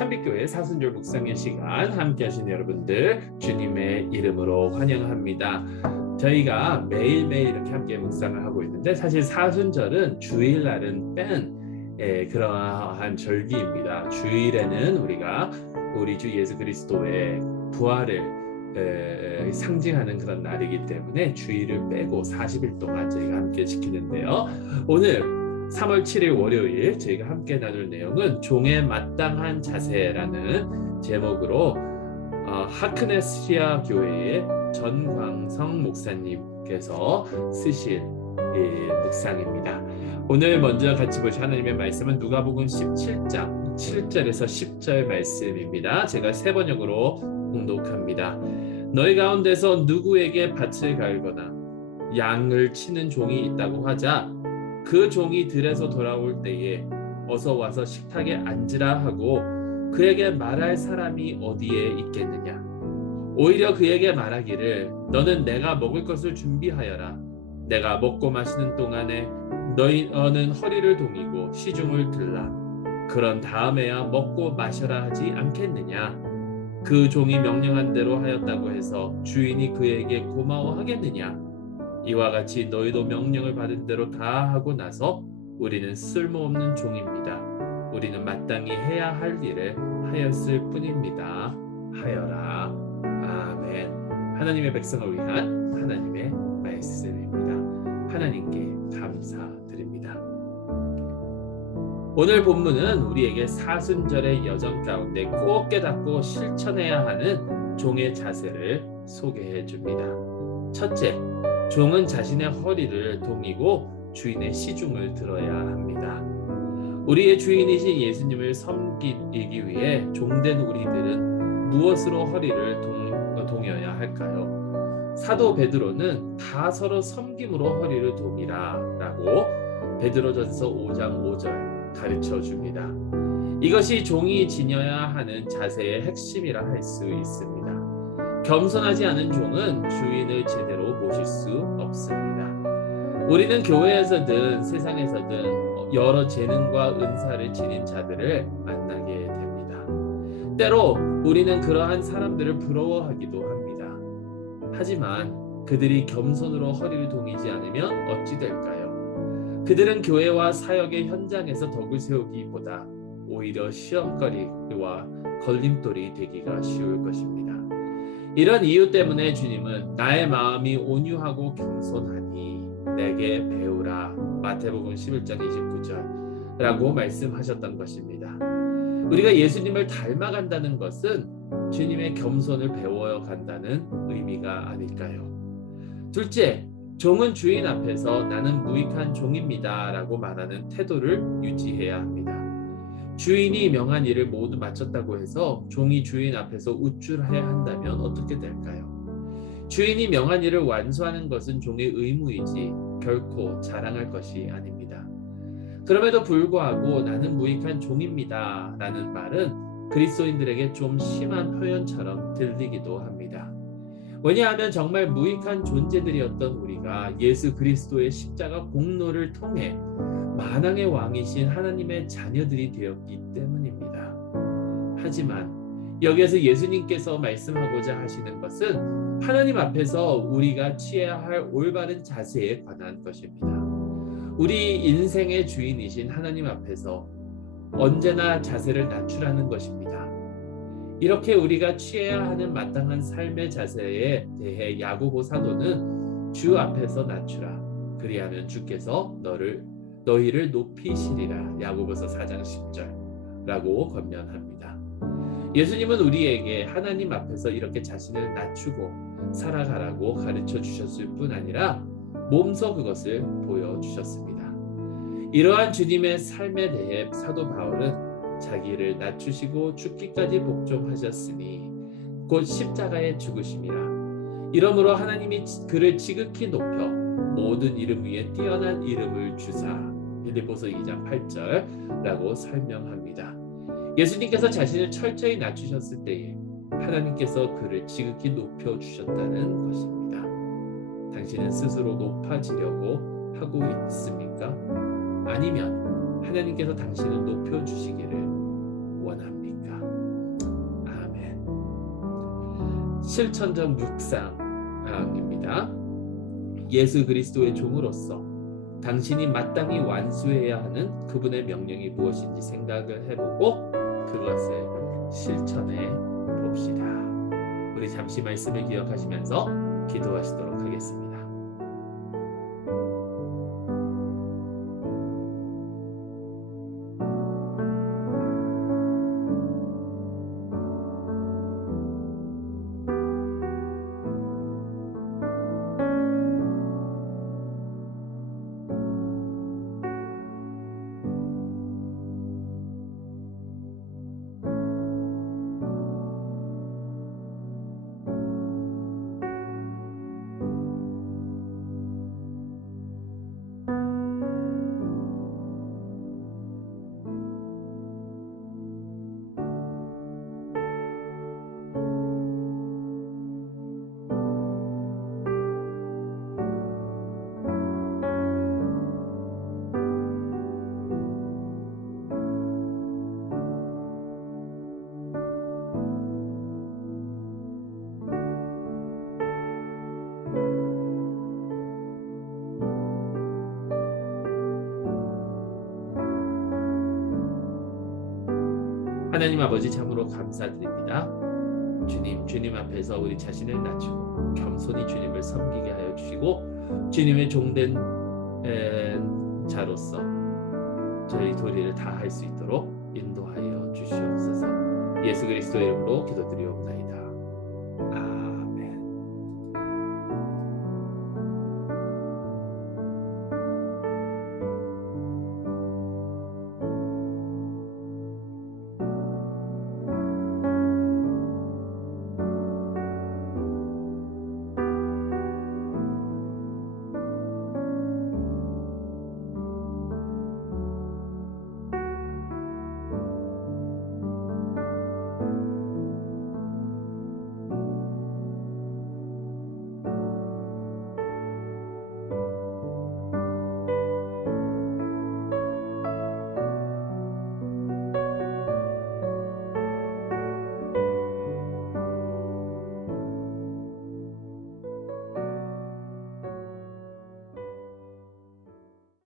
참빛교회 사순절 묵상의 시간 함께 하신 여러분들 주님의 이름으로 환영합니다. 저희가 매일매일 이렇게 함께 묵상을 하고 있는데 사실 사순절은 주일날은 뺀 그러한 절기입니다. 주일에는 우리가 우리 주 예수 그리스도의 부활을 상징하는 그런 날이기 때문에 주일을 빼고 40일 동안 저희가 함께 지키는데요. 오늘 3월 7일 월요일 저희가 함께 나눌 내용은 종에 마땅한 자세라는 제목으로 하크네시아 교회의 전광성 목사님께서 쓰신 묵상입니다. 오늘 먼저 같이 보실 하나님의 말씀은 누가복음 17장 7절에서 10절 말씀입니다. 제가 새 번역으로 봉독합니다. 너희 가운데서 누구에게 밭을 갈거나 양을 치는 종이 있다고 하자 그 종이 들에서 돌아올 때에 어서 와서 식탁에 앉으라 하고 그에게 말할 사람이 어디에 있겠느냐. 오히려 그에게 말하기를 너는 내가 먹을 것을 준비하여라. 내가 먹고 마시는 동안에 너는 허리를 동이고 시중을 들라. 그런 다음에야 먹고 마셔라 하지 않겠느냐. 그 종이 명령한 대로 하였다고 해서 주인이 그에게 고마워하겠느냐. 이와 같이 너희도 명령을 받은 대로 다 하고 나서 우리는 쓸모없는 종입니다. 우리는 마땅히 해야 할 일을 하였을 뿐입니다. 하여라. 아멘. 하나님의 백성을 위한 하나님의 말씀입니다. 하나님께 감사드립니다. 오늘 본문은 우리에게 사순절의 여정 가운데 꼭 깨닫고 실천해야 하는 종의 자세를 소개해 줍니다. 첫째, 종은 자신의 허리를 동이고 주인의 시중을 들어야 합니다. 우리의 주인이신 예수님을 섬기기 위해 종된 우리들은 무엇으로 허리를 동여야 할까요? 사도 베드로는 다 서로 섬김으로 허리를 동이라 라고 베드로전서 5장 5절 가르쳐 줍니다. 이것이 종이 지녀야 하는 자세의 핵심이라 할 수 있습니다. 겸손하지 않은 종은 주인을 제대로 모실 수 없습니다. 우리는 교회에서든 세상에서든 여러 재능과 은사를 지닌 자들을 만나게 됩니다. 때로 우리는 그러한 사람들을 부러워하기도 합니다. 하지만 그들이 겸손으로 허리를 동이지 않으면 어찌 될까요? 그들은 교회와 사역의 현장에서 덕을 세우기보다 오히려 시험거리와 걸림돌이 되기가 쉬울 것입니다. 이런 이유 때문에 주님은 나의 마음이 온유하고 겸손하니 내게 배우라 마태복음 11장 29절라고 말씀하셨던 것입니다. 우리가 예수님을 닮아간다는 것은 주님의 겸손을 배워야 간다는 의미가 아닐까요? 둘째, 종은 주인 앞에서 나는 무익한 종입니다 라고 말하는 태도를 유지해야 합니다. 주인이 명한 일을 모두 마쳤다고 해서 종이 주인 앞에서 우쭐해야 한다면 어떻게 될까요? 주인이 명한 일을 완수하는 것은 종의 의무이지 결코 자랑할 것이 아닙니다. 그럼에도 불구하고 나는 무익한 종입니다 라는 말은 그리스도인들에게 좀 심한 표현처럼 들리기도 합니다. 왜냐하면 정말 무익한 존재들이었던 우리가 예수 그리스도의 십자가 공로를 통해 만왕의 왕이신 하나님의 자녀들이 되었기 때문입니다. 하지만 여기에서 예수님께서 말씀하고자 하시는 것은 하나님 앞에서 우리가 취해야 할 올바른 자세에 관한 것입니다. 우리 인생의 주인이신 하나님 앞에서 언제나 자세를 낮추라는 것입니다. 이렇게 우리가 취해야 하는 마땅한 삶의 자세에 대해 야고보 사도는 주 앞에서 낮추라. 그리하면 주께서 너희를 높이시리라. 야고보서 4장 10절라고 권면합니다. 예수님은 우리에게 하나님 앞에서 이렇게 자신을 낮추고 살아가라고 가르쳐 주셨을 뿐 아니라 몸소 그것을 보여주셨습니다. 이러한 주님의 삶에 대해 사도 바울은 자기를 낮추시고 죽기까지 복종하셨으니 곧 십자가에 죽으심이라. 이러므로 하나님이 그를 지극히 높여 모든 이름 위에 뛰어난 이름을 주사. 빌립보서 2장 8절라고 설명합니다. 예수님께서 자신을 철저히 낮추셨을 때에 하나님께서 그를 지극히 높여주셨다는 것입니다. 당신은 스스로 높아지려고 하고 있습니까? 아니면 하나님께서 당신을 높여주시기를 원합니까? 실천적 묵상입니다. 예수 그리스도의 종으로서 당신이 마땅히 완수해야 하는 그분의 명령이 무엇인지 생각을 해보고 그것을 실천해 봅시다. 우리 잠시 말씀을 기억하시면서 기도하시도록 하겠습니다. 하나님 아버지 참으로 감사드립니다. 주님 앞에서 우리 자신을 낮추고 겸손히 주님을 섬기게 하여 주시고 주님의 종된 자로서 저희 도리를 다할 수 있도록 인도하여 주시옵소서. 예수 그리스도의 이름으로 기도드리옵나이다.